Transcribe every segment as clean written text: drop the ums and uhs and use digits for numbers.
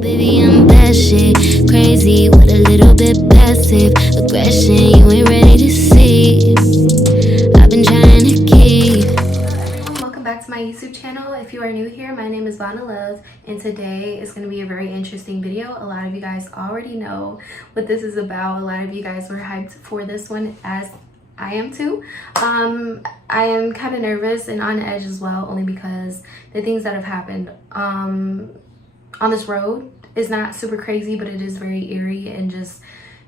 Baby, I'm bad shit, crazy with a little bit passive aggression. You ain't ready to see. I've been trying to keep. Welcome back to my YouTube channel. If you are new here, my name is Vonna Love, and today is going to be a very interesting video. A lot of you guys already know what this is about. A lot of you guys were hyped for this one, as I am too. I am kind of nervous and on edge as well, only because the things that have happened on this road is not super crazy, but it is very eerie and just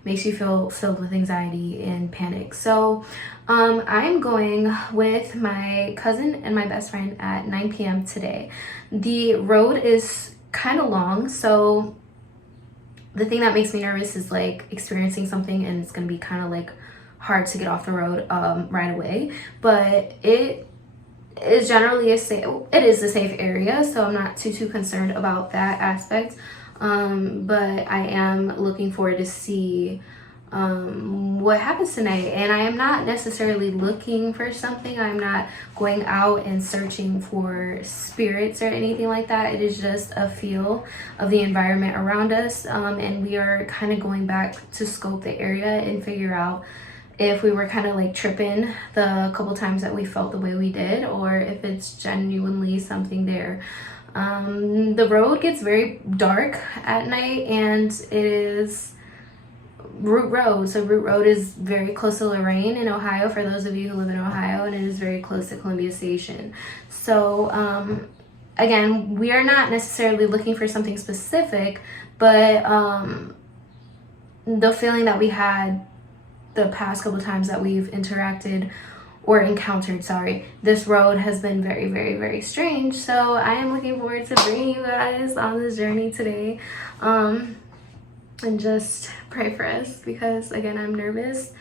makes you feel filled with anxiety and panic. So I'm going with my cousin and my best friend at 9 p.m. today. The road is kind of long, so the thing that makes me nervous is like experiencing something and it's gonna be kind of like hard to get off the road right away, but it is generally a safe area, so I'm not too concerned about that aspect. But I am looking forward to see what happens tonight, and I am not necessarily looking for something. I'm not going out and searching for spirits or anything like that. It is just a feel of the environment around us, and we are kind of going back to scope the area and figure out if we were kind of like tripping the couple times that we felt the way we did, or if it's genuinely something there. The road gets very dark at night, and it is Route Road. So Route Road is very close to Lorain in Ohio, for those of you who live in Ohio, and it is very close to Columbia Station. So again, we are not necessarily looking for something specific, but the feeling that we had the past couple times that we've interacted or encountered, this road has been very strange. So I am looking forward to bringing you guys on this journey today, and just pray for us, because again, I'm nervous.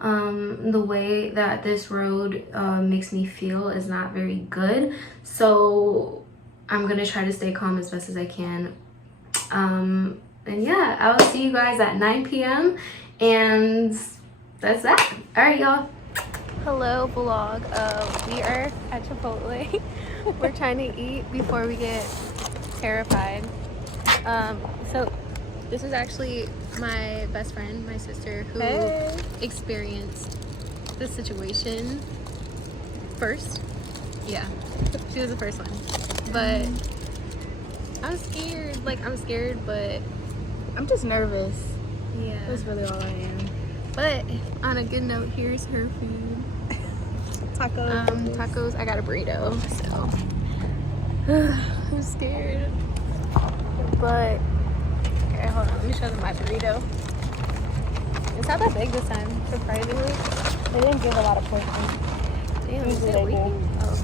The way that this road makes me feel is not very good, so I'm gonna try to stay calm as best as I can. And yeah, I will see you guys at 9 p.m. and that's that. All right, y'all. Hello vlog. We are at Chipotle. We're trying to eat before we get terrified. So this is actually my best friend, my sister, who experienced the situation first. Yeah, she was the first one. But I'm scared. Like, I'm scared, but I'm just nervous. yeah, That's really all I am. but on a good note, here's her food. Tacos. Tacos. I got a burrito, so I'm scared. But okay, hold on. Let me show them my burrito. It's not that big this time, surprisingly. They didn't give a lot of portions. Damn, is Usually it they weak? do. Oh,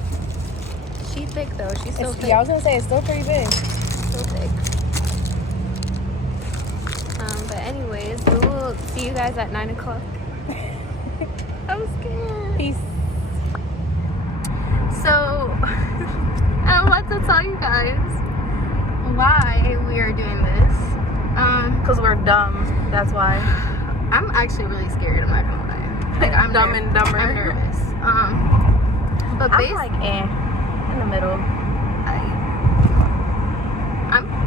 she's thick though. She's so thick. Yeah, I was gonna say it's still pretty big. So thick. But anyways, we will see you guys at 9 o'clock. I'm scared. Peace. So, I want to tell you guys why we are doing this. Because we're dumb. That's why. I'm actually really scared. I'm not gonna lie. Like, I'm Dumb and dumber. I'm nervous. But I'm like in the middle.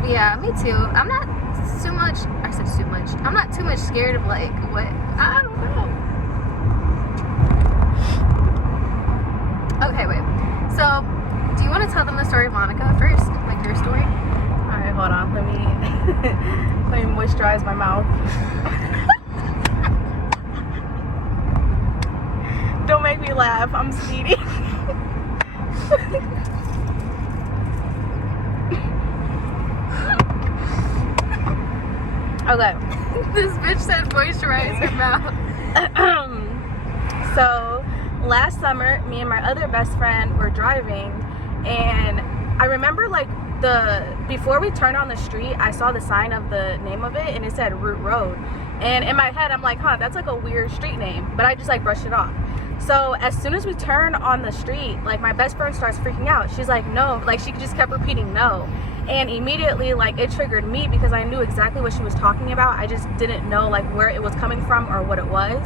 Yeah, me too. I'm not too much. I said too much. I'm not too much scared of like what. I don't know. Okay, wait. So, do you want to tell them the story of Monica first? Like your story? Alright, hold on. Let me moisturize my mouth. Don't make me laugh. I'm speeding. Okay. This bitch said moisturize her mouth. So last summer, me and my other best friend were driving, and I remember like before we turned on the street, I saw the sign of the name of it, and it said Route Road. And in my head, I'm like, huh, that's like a weird street name, but I just like brushed it off. So as soon as we turn on the street, like my best friend starts freaking out. She's like, no, like she just kept repeating no. And immediately, like, it triggered me because I knew exactly what she was talking about. I just didn't know like where it was coming from or what it was.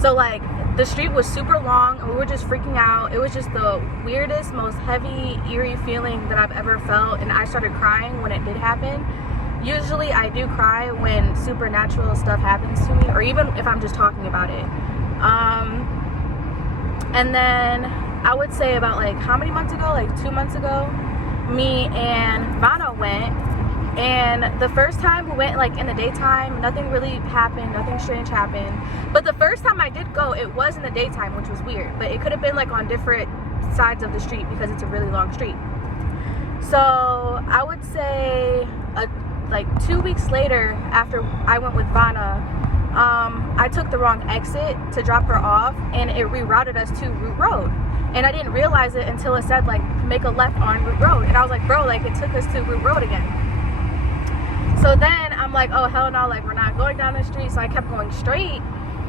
So like the street was super long and we were just freaking out. It was just the weirdest, most heavy, eerie feeling that I've ever felt, and I started crying when it did happen. usually I do cry when supernatural stuff happens to me, or even if I'm just talking about it. And then I would say about like how many months ago, like 2 months ago, me and Vanna went. And the first time we went like in the daytime, nothing really happened, nothing strange happened. But the first time I did go, it was in the daytime, which was weird. But it could have been like on different sides of the street because it's a really long street. So I would say like 2 weeks later, after I went with Vanna, I took the wrong exit to drop her off, and it rerouted us to Root Road. And I didn't realize it until it said like make a left on Root Road, and I was like, bro, like it took us to Root Road again. So then I'm like, oh hell no, like we're not going down the street. So I kept going straight,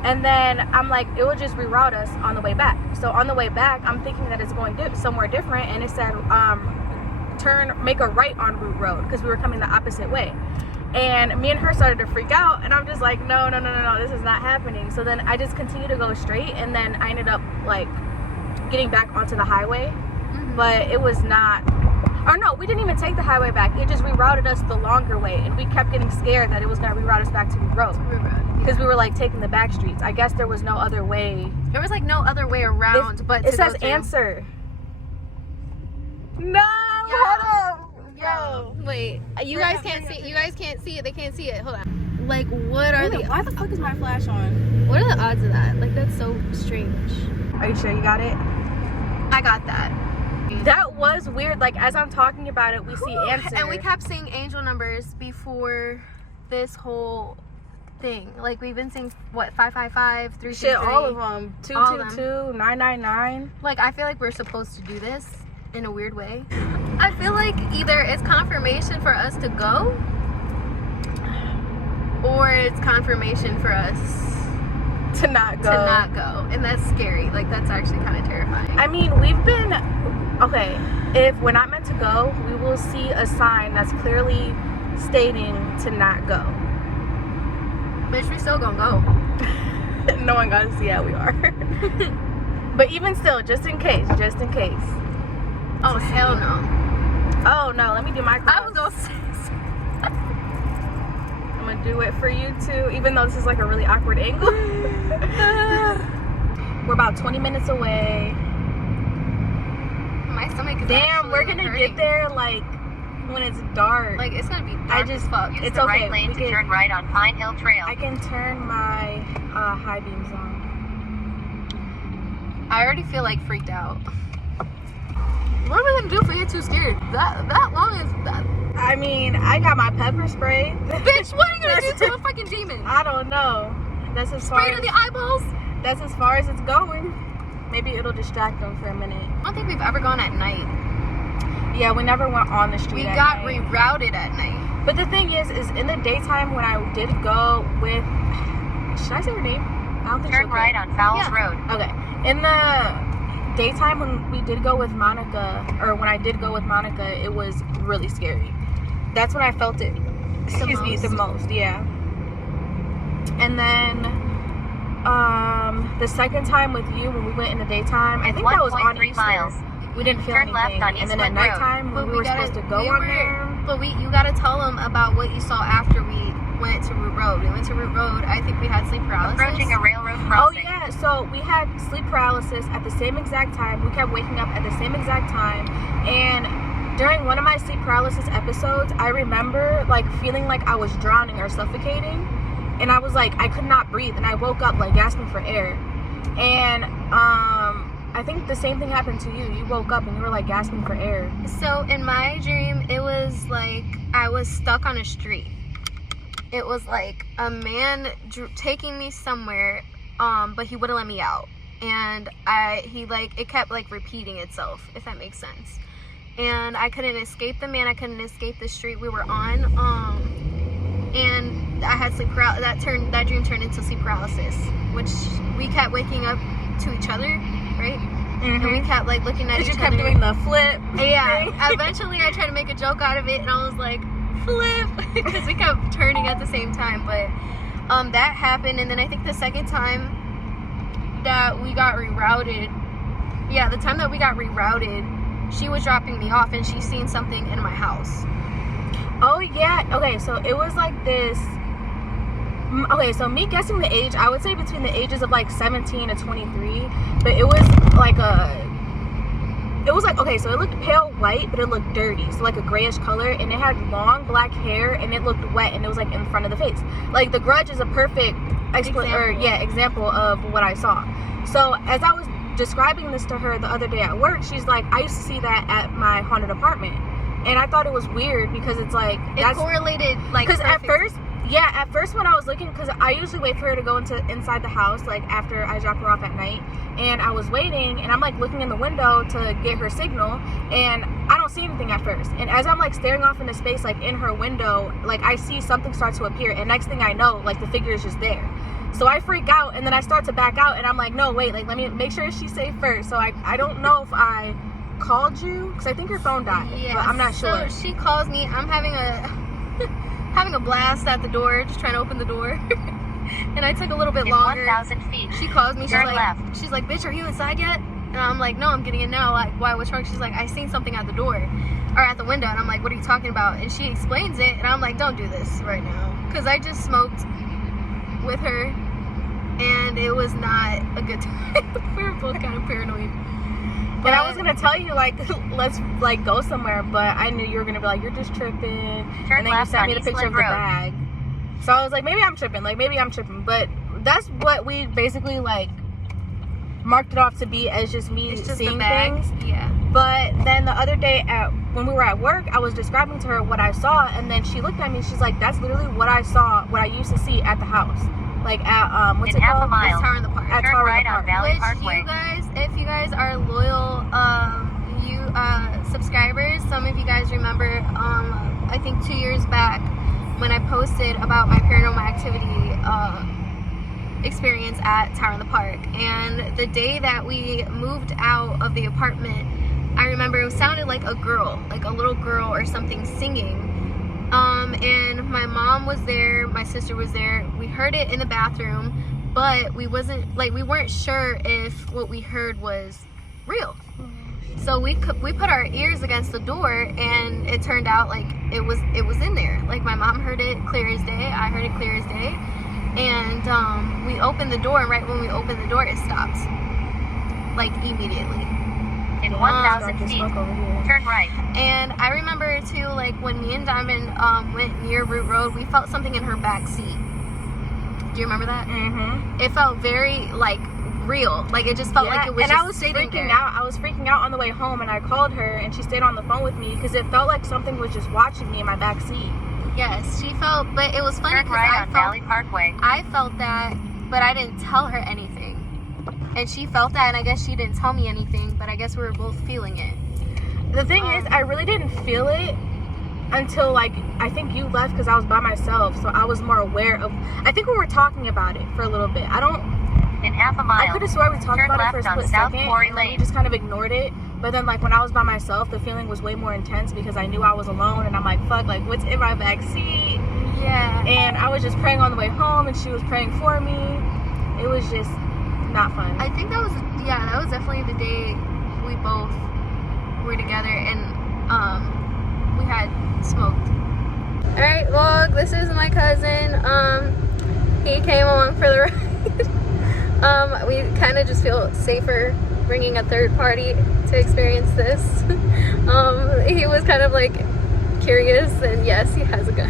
and then I'm like, it will just reroute us on the way back. So on the way back, I'm thinking that it's going somewhere different, and it said make a right on Root Road, because we were coming the opposite way. And me and her started to freak out, and I'm just like, no, this is not happening. So then I just continued to go straight, and then I ended up like getting back onto the highway. But it was not, or no, we didn't even take the highway back. It just rerouted us the longer way, and we kept getting scared that it was going to reroute us back to Root Road, because we were like taking the back streets. I guess there was no other way. There was like no other way around, but it says answer. No, hold on. Yo, wait, you guys can't see. You guys can't see it. They can't see it. Hold on. Like, what are the? Why the fuck is my flash on? What are the odds of that? Like, that's so strange. Are you sure you got it? I got that. That was weird. Like, as I'm talking about it, we see answer, and we kept seeing angel numbers before this whole thing. Like, we've been seeing what 555, 333. Shit, all of them. 222, 999. Like, I feel like we're supposed to do this in a weird way. I feel like either it's confirmation for us to go, or it's confirmation for us to not go. And that's scary. Like, that's actually kind of terrifying. I mean, we've been, okay, if we're not meant to go, we will see a sign that's clearly stating to not go. Bitch, we still gonna go. No one got to see how we are. But even still, just in case. Oh, hell no. Oh no, let me do my cross. I was gonna say. I'm gonna do it for you too, even though this is like a really awkward angle. We're about 20 minutes away. My stomach is damn, we're gonna hurting. get there like when it's dark. Like, it's gonna be dark as fuck. Use it's the okay. right lane to turn right on Pine Hill Trail. I can turn my high beams on. I already feel like freaked out. What are we gonna do if we get too scared? That long is that? I mean, I got my pepper spray. Bitch, what are you gonna do to a fucking demon? I don't know. That's as far Spray to as the eyeballs? that's as far as it's going. Maybe it'll distract them for a minute. I don't think we've ever gone at night. Yeah, we never went on the street. We at got night. rerouted at night. But the thing is in the daytime when I did go with, should I say her name? I don't think Turn she'll right care. on Fowles Yeah. Road. Okay. In the daytime when we did go with Monica, or when I did go with Monica, it was really scary. That's when I felt it. Excuse me, the most, yeah. And then the second time with you when we went in the daytime, I think that was on 1.3 Easter. miles. We didn't feel Turn anything. left on And then at Eastwood Road. nighttime when we were supposed to go on there. But you gotta tell them about what you saw after we went to Root Road. We went to Root Road. I think we had sleep paralysis. Approaching a railroad Oh crossing. yeah, so we had sleep paralysis at the same exact time. We kept waking up at the same exact time. And during one of my sleep paralysis episodes, I remember like feeling like I was drowning or suffocating. And I was like, I could not breathe. And I woke up like gasping for air. And I think the same thing happened to you. You woke up and you were like gasping for air. So in my dream, it was like I was stuck on a street. It was like a man taking me somewhere, but he wouldn't let me out. And it kept like repeating itself, if that makes sense. And I couldn't escape the man. I couldn't escape the street we were on. And I had sleep paralysis. That dream turned into sleep paralysis, which we kept waking up to each other, right? And we kept like looking at each other. You kept doing the flip. Yeah. Eventually, I tried to make a joke out of it, and I was like, flip, because we kept turning at the same time. But that happened, and then I think the second time that we got rerouted, the time that we got rerouted, she was dropping me off, and she seen something in my house. Oh yeah. Okay, so it was like this. Okay, so me guessing the age, I would say between the ages of like 17 to 23, but it was like okay, so it looked pale white, but it looked dirty, so like a grayish color, and it had long black hair, and it looked wet, and it was like in front of the face. Like The Grudge is a perfect example of what I saw. So as I was describing this to her the other day at work, she's like, I used to see that at my haunted apartment, and I thought it was weird because it's like it correlated, like, because at first when I was looking, because I usually wait for her to go inside the house, like after I drop her off at night, and I was waiting, and I'm like looking in the window to get her signal, and I don't see anything at first, and as I'm like staring off into space, like in her window, like I see something start to appear, and next thing I know, like the figure is just there. So I freak out, and then I start to back out, and I'm like, no, wait, like let me make sure she's safe first. So I don't know if I called you, because I think your phone died, but I'm not sure. So she calls me, I'm having a blast at the door, just trying to open the door. And I took a little bit longer. 1,000 feet. She calls me, Turn left. She's like, bitch, are you inside yet? And I'm like, no, I'm getting in now. Like, why, what's wrong? She's like, I seen something at the door, or at the window. And I'm like, what are you talking about? And she explains it, and I'm like, don't do this right now, because I just smoked with her, and it was not a good time. We were both kind of paranoid. But I was gonna tell you, like, let's like go somewhere, but I knew you were gonna be like, you're just tripping. And then you sent me the picture of the bag. So I was like, maybe I'm tripping. But that's what we basically like marked it off to be, as just me seeing things. Yeah. But then the other day when we were at work, I was describing to her what I saw, and then she looked at me. She's like, that's literally what I saw, what I used to see at the house. Like at what's it called? Mile. Tower in the Park. At Turn Tower in right the on Park. Valley Which Parkway. you guys, if you guys are loyal subscribers, some of you guys remember, I think 2 years back when I posted about my paranormal activity experience at Tower in the Park. And the day that we moved out of the apartment, I remember it sounded like a girl, like a little girl or something singing. And my mom was there, my sister was there. We heard it in the bathroom, but we weren't sure if what we heard was real. So we put our ears against the door, and it turned out like it was in there. Like my mom heard it clear as day, I heard it clear as day. And we opened the door, and right when we opened the door, it stopped, like immediately. In 1,000 feet, turn right. And I remember too, like when me and Diamond went near Root Road, we felt something in her back seat. Do you remember that? Mm-hmm. It felt very like real. Like it just felt like it was. And just I was sitting freaking there. out. I was freaking out on the way home, and I called her, and she stayed on the phone with me because it felt like something was just watching me in my back seat. Yes, she felt, but it was funny Turn because right on Valley Parkway. I felt that, but I didn't tell her anything. And she felt that, and I guess she didn't tell me anything, but I guess we were both feeling it. The thing is, I really didn't feel it until like I think you left, because I was by myself, so I was more aware of. I think we were talking about it for a little bit. In half a mile. I could have sworn we talked Turn about it for a left on split South second, Quarry and then we Lane. just kind of ignored it. But then, like when I was by myself, the feeling was way more intense because I knew I was alone, and I'm like, fuck, like what's in my back seat? Yeah. And I was just praying on the way home, and she was praying for me. It was just not fun. I think that was definitely the day we both were together, and we had smoked. All right, vlog. This is my cousin. He came along for the ride. We kind of just feel safer bringing a third party to experience this. He was kind of like curious, and yes, he has a gun.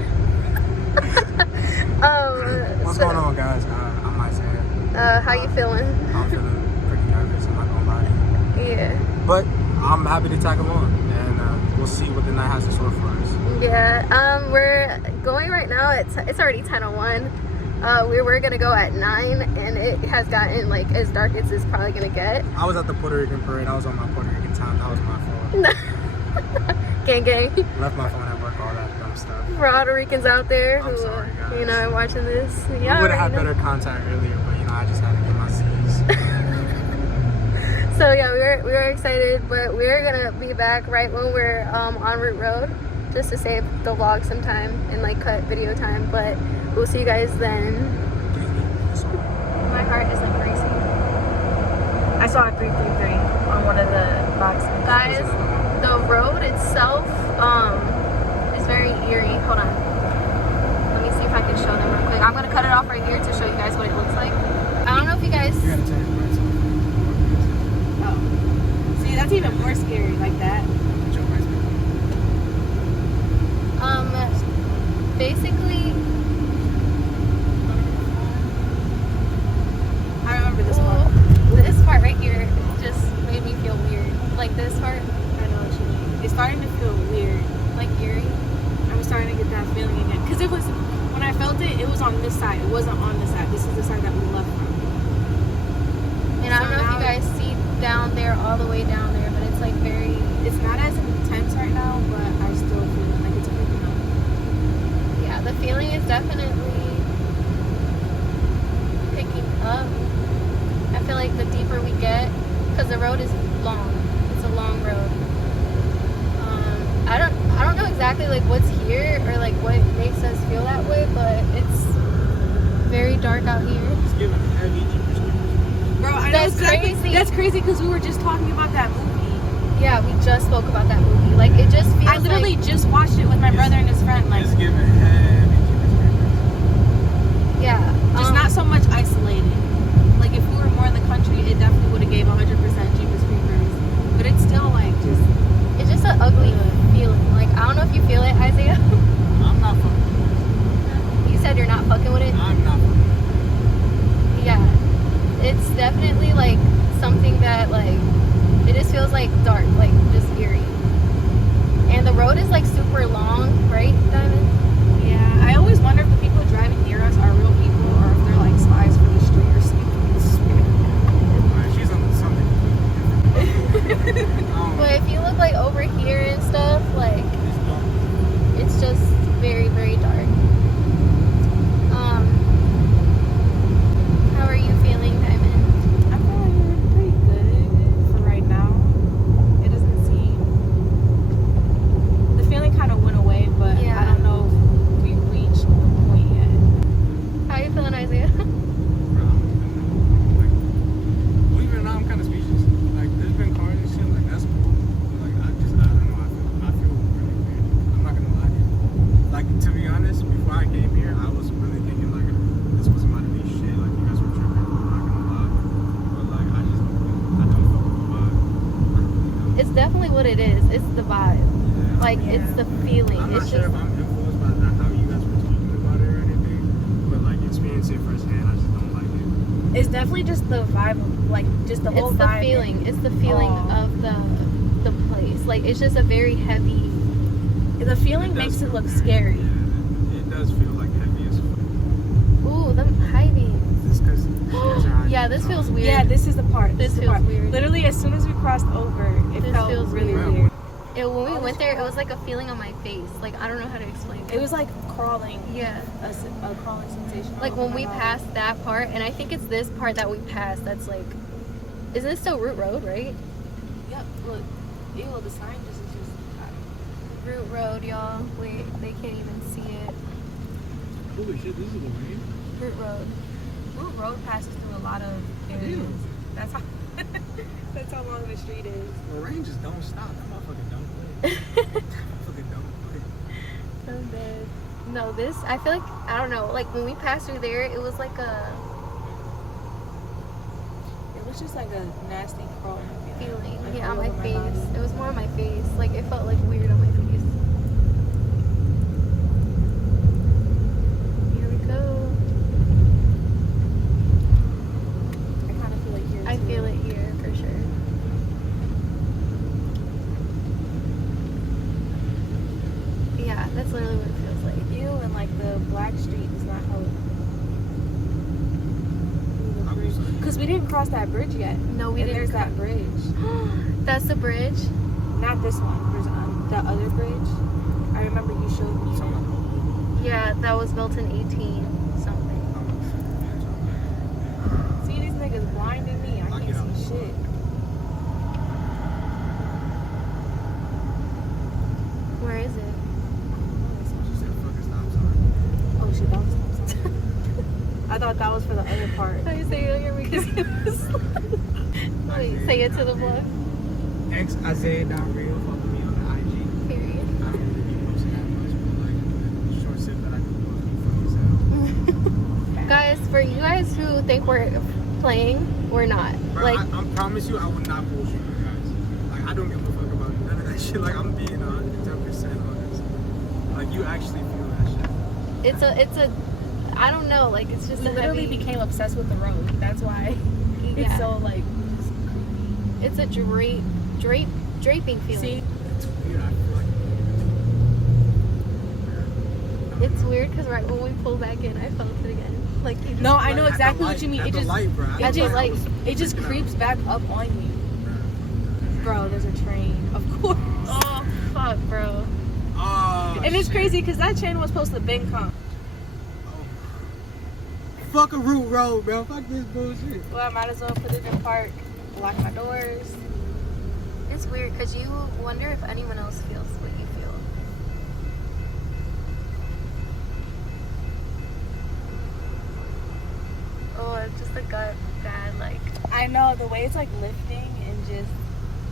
What's going on, guys? I'm Isaiah. How you feeling? I'm feeling pretty nervous, I'm not gonna lie to you. Yeah. But I'm happy to tag along, and we'll see what the night has in store for us. Yeah. We're going right now. It's already 10:01. We were gonna go at 9, and it has gotten like as dark as it's probably gonna get. I was at the Puerto Rican parade. I was on my Puerto Rican time. That was my fault. Gang gang. Left my phone at work, all that dumb stuff. Puerto Ricans out there I'm who sorry, guys. you know are watching this. We Yeah. would have had better contact earlier, but I just had to get my C's. So yeah, we were excited, but we're gonna be back right when we're on Root Road, just to save the vlog some time and like cut video time. But we'll see you guys then. My heart isn't racing. I saw a 333 on one of the boxes. Guys, the road itself is very eerie. Hold on. Let me see if I can show them real quick. I'm gonna cut it off right here to show you guys what it looks like. I don't know if you guys. You gotta turn it right side. Oh. See, that's even more scary, like that. Jump right side. Basically, I remember this part. this part right here just made me feel weird. Like this part, I know what you mean. It's starting to feel weird. like eerie. I'm starting to get that feeling again. Because it was, when I felt it, it was on this side. It wasn't on this side. This is the side that we left from. And I don't know if you guys see down there, all the way down there, but it's like very. It's not as intense right now, but I still feel like it's creeping up. Yeah, the feeling is definitely picking up. I feel like the deeper we get, because the road is long. It's a long road. I don't know exactly like what's here or like what makes us feel that way, but it's very dark out here. It's giving heavy Jeepers Creepers. Bro, I know That's exactly. crazy. That's crazy because we were just talking about that movie. Yeah, we just spoke about that movie. Like it just feels I literally like, just watched it with my brother and his friend. Like, It's giving heavy Jeepers Creepers. yeah, just not so much isolated. Like if we were more in the country, it definitely would have gave 100% Jeepers Creepers. But it's still like just. it's just an ugly feeling. Like I don't know if you feel it, Isaiah. I'm not fucking with You said you're not fucking with it. it. I'm not fucking with Yeah, it's definitely like something that like it just feels like dark, like just eerie. And the road is like super long, right, Diamond? Yeah, I always wonder if the people driving near us are real people or if they're like spies for the street or something. it. She's on something completely different. But if you look like over here and stuff, like It's dark. it's just very, very dark. How are you feeling, Diamond? I'm feeling pretty good for right now. It doesn't seem. The feeling kind of went away, but Yeah. I don't know if we've reached the point yet. How are you feeling, Isaiah? Like, believe it or not, I'm kind of speechless. Like, there's been cars and shit, like, that's cool. But, like, I don't know, I feel really weird. I'm not gonna lie to you. Like, to be honest, before I came here, I was really thinking, like, this wasn't about to be shit. Like, you guys were tripping. I'm not gonna lie. But, like, I don't fuck with the vibe. It's definitely what it is. It's the vibe. Yeah. Like it's the feeling. I'm not It's sure just if I'm influenced by that, how you guys were talking about it or anything. But, like, experiencing it firsthand, I just don't like it. It's definitely just the vibe, of, like just the whole it's the vibe. feeling. It's the feeling Oh. of the place. Like it's just a very heavy. The feeling It does makes it feel look very- scary. Yeah, it does feel like heavy as fuck. Ooh, them high beams. It's because Yeah, this feels weird. Yeah, this is the part. This is the feels part. weird. Literally, as soon as we crossed over, it This felt feels really weird. weird. When we went there, it was like a feeling on my face. Like I don't know how to explain it. It was like crawling, yeah. a crawling sensation. Like all when over we my body. passed that part, and I think it's this part that we passed. That's like, isn't it still Root Road, right? Yep. Look, ew, the sign just is just. Root Road, y'all. Wait, they can't even see it. Holy shit, this is the rain? Root Road. Root Road passes through a lot of areas. Damn. That's how. That's how long the street is. The rain just don't stop. That motherfucker don't play. That motherfucker don't play. I'm dead. No, this, I feel like, I don't know, like when we passed through there, it was like a It was just like a nasty crawling feeling. Like Yeah, on all my over face. body. It was more on my face. Like it felt like weird on my face. Here we go. I kind of feel like here. I too. feel it here for sure. Yeah, that's literally what it feels like. Ew, and like the black street does not help. Because we didn't cross that bridge yet. No, we And didn't. there's that bridge. That's the bridge. Not this one. There's the other bridge. I remember you showed me. Yeah, that was built in 18 something. See, these niggas blinding me. I can't see shit. Where is it? Oh shit, that was. I thought that was for the other part. How you say it here? Because it was. Wait, say it to the vlog. X Isaiah.real, follow me on the IG. Period. I don't really be posting that much, you think we're playing, we're not. Bro, Like, I promise you, I would not bullshit you guys. Like, I don't give a fuck about none of that shit. Like, I'm being 110% honest. Like, you actually feel that shit. it's a, I don't know, like, it's just We a literally heavy, became obsessed with the road. That's why yeah. it's so like. It's a draping feeling. See, It's weird. I feel like It's weird because right when we pulled back in, I felt it again. Like, you just, no, I know Like, at exactly the what you mean. light- It at the just, light, bro. At it the just light, I was it just freaking creeps out. back up on you. Bro, there's a train, of course. oh fuck, bro. Oh, And it's shit. crazy because that train was supposed to been come. Fuck a root road, bro. Fuck this bullshit. Well, I might as well put it in park, lock my doors. It's weird because you wonder if anyone else feels what you feel. Oh, it's just a gut bad, like. I know the way it's like lifting and just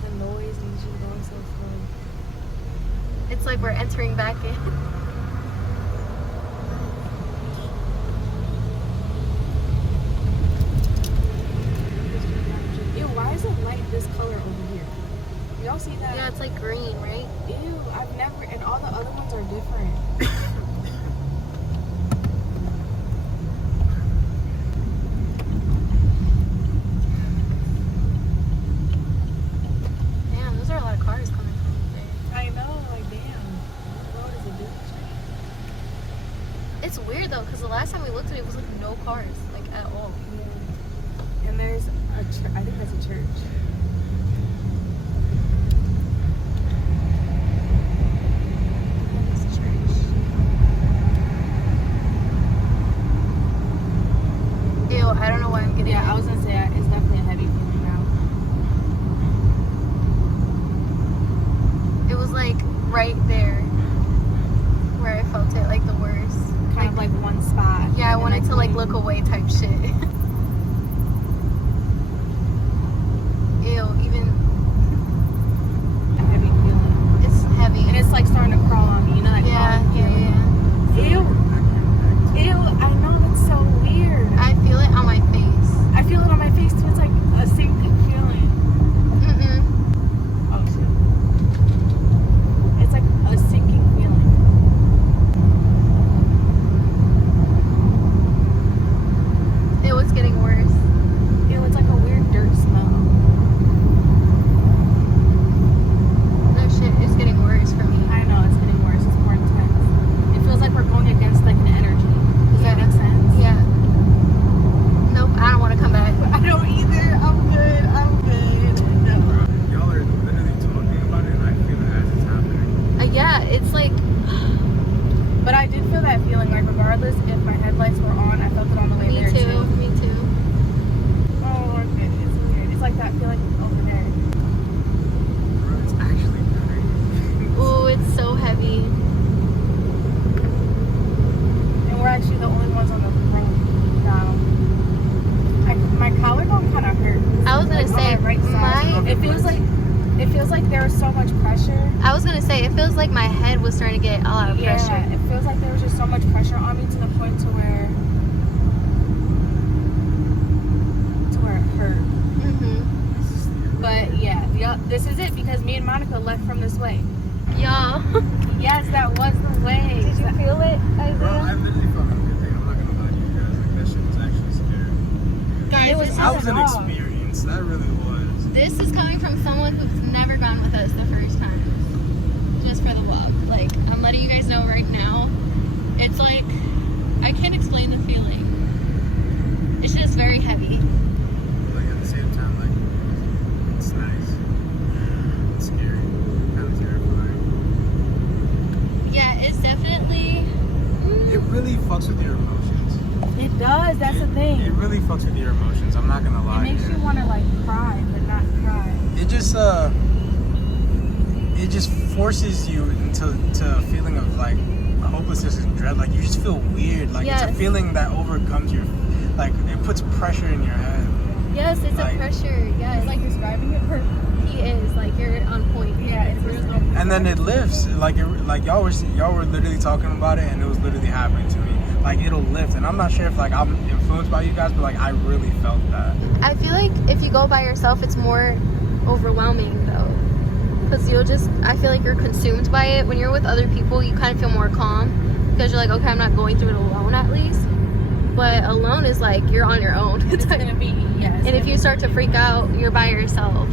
the noise and just going so slow. It's like we're entering back in. Ew, why is it light this color over here? Y'all see that? Yeah, it's like green, right? Ew, I've never, and all the other ones are different. Damn, those are a lot of cars coming from there. I know, like damn. What road is it? It's weird though, because the last time we looked at it, it was like no cars, like at all. Yeah. And there's a I think that's a church. It's a church. Ew, I don't know why I'm getting Yeah, it. I was gonna say it's definitely a heavy feeling now. It was like right there where I felt it like the worst. Kind of like one spot. Yeah, I And wanted to like clean. look away type shit. Ew, even A heavy feeling. it's heavy. And it's like starting to crawl on me, you know, like yeah, crawling yeah, feeling. yeah. Ew, I know, that's so weird. I feel it on my face. I feel it on my face too. It's like a sinking feeling. Mm-mm. Oh shit. It's like a sinking feeling. It was getting worse. Ew, it's like a weird dirt smell. No shit, it's getting worse for me. I know, it's getting worse. It's more intense. It feels like we're going against like an energy. Does that Yeah. make sense? Yeah. Nope, I don't want to come back. I don't either. I'm good. I'm good. No. Y'all are literally talking about it, and I feel it as it's happening. Yeah, it's like, But I did feel that feeling, like regardless if my headlights were on, I felt it on the way me there too, me too. Oh, okay. It's weird. It's like that feeling over there. Bro, it's actually crazy. Ooh, it's so heavy. And we're actually the only ones on the road now. My collarbone kind of hurts. I was gonna Like, on say, my right side. my, It feels like there was so much pressure. I was gonna say, it feels like my head was starting to get a lot of pressure. Yeah, it feels like there was just so much pressure on me to the point to where it hurt. Mm-hmm. But yeah, this is it because me and Monica left from this way. Y'all. Yes, that was the way. Did you feel it, Bro, I Isaiah? literally felt like a good thing. I'm not gonna lie to you guys. Like, that shit was actually scary. Guys, It was this, That is, was an experience. That really was. this is coming from someone who's never gone with us the first time. Just for the vlog. Like, I'm letting you guys know right now. It's like, I can't explain the feeling. It's just very heavy. Like, at the same time, like, it's nice. It's scary. Kind of terrifying. Yeah, it's definitely. It really fucks with your emotions. It does. That's the thing. It really fucks with your emotions. I'm not gonna It lie. makes you want to like cry, but not cry. It just forces you into a feeling of like hopelessness and dread. Like, you just feel weird. Like, it's a Yes. feeling that overcomes your, like, it puts pressure in your head. Yes, it's Like- a pressure. Yes. It's like describing it perfectly. He is. Like, you're on point. Yeah, it's there's no. And then it lifts. Like, y'all were literally talking about it, and it was literally happening to me. like it'll lift. And I'm not sure if like I'm influenced by you guys, but like I really felt that. I feel like if you go by yourself, it's more overwhelming though, because I feel like you're consumed by it. When you're with other people, you kind of feel more calm because you're like, okay, I'm not going through it alone at least. But alone is like you're on your own. It's gonna be, yeah. And if you start to freak out, you're by yourself.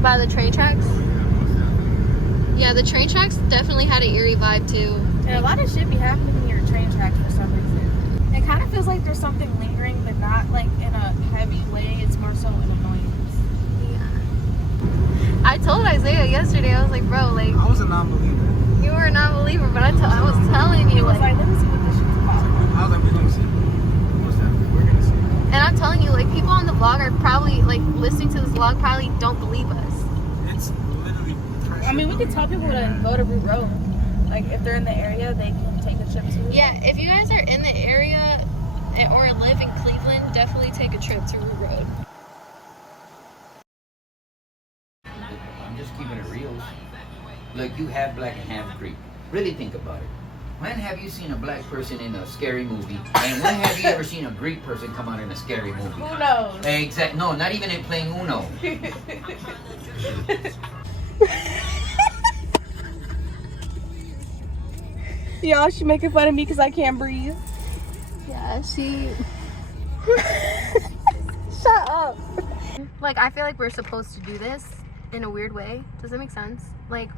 By the train tracks? Yeah, the train tracks definitely had an eerie vibe too. And a lot of shit be happening in your train tracks for some reason. It kind of feels like there's something lingering, but not like in a heavy way. It's more so an annoyance. Yeah. I told Isaiah yesterday, I was like, bro, like... I was a non-believer. You were a non-believer, but I was telling you, Like, let me see what this shit's about. I was like, we're gonna see. What's that? We're gonna see. And I'm telling you, like, people on the vlog are probably, like, listening to this vlog probably don't believe us. It's literally pressure. I mean, we could tell people to go to Root Road. Like, if they're in the area, they can take a trip to Root Road. Yeah, if you guys are in the area or live in Cleveland, definitely take a trip to Root Road. I'm just keeping it real. Look, you half black and half Greek. Really think about it. When have you seen a black person in a scary movie? And when have you ever seen a Greek person come out in a scary movie? Who knows? Exactly. No, not even in playing Uno. Y'all, she making fun of me because I can't breathe. Yeah, she... Shut up. Like, I feel like we're supposed to do this in a weird way. Does that make sense? Like...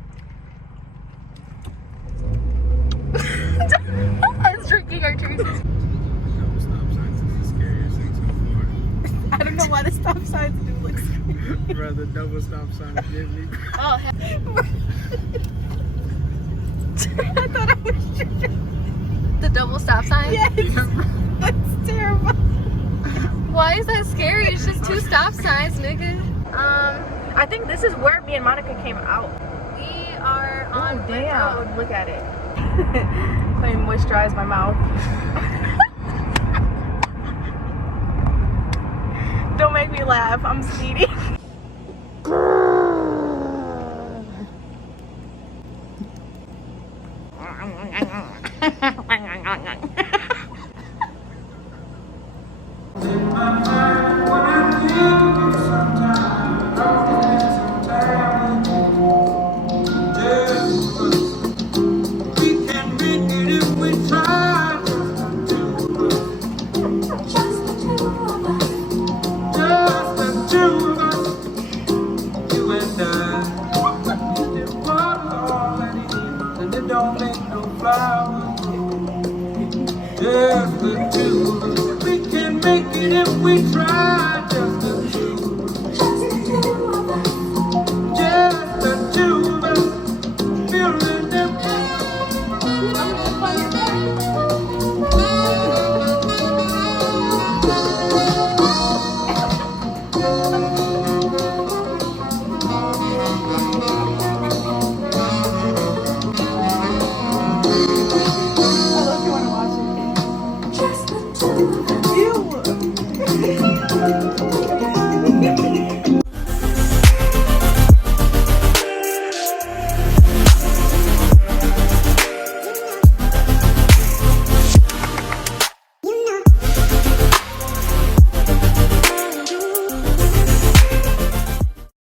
Us drinking our juices. Double stop signs is the scariest thing so I don't know why the stop signs do look scary. far. Bro, the double stop sign gives me. Oh, I thought I was drinking. the double stop sign? Yes. That's terrible. Why is that scary? It's just 2 stop signs, nigga. I think this is where me and Monica came out. We are on Oh, Wood damn. Road. Look at it. Let me moisturize my mouth. Don't make me laugh. I'm speedy. Don't make no flowers, just the two of us. We can make it if we try.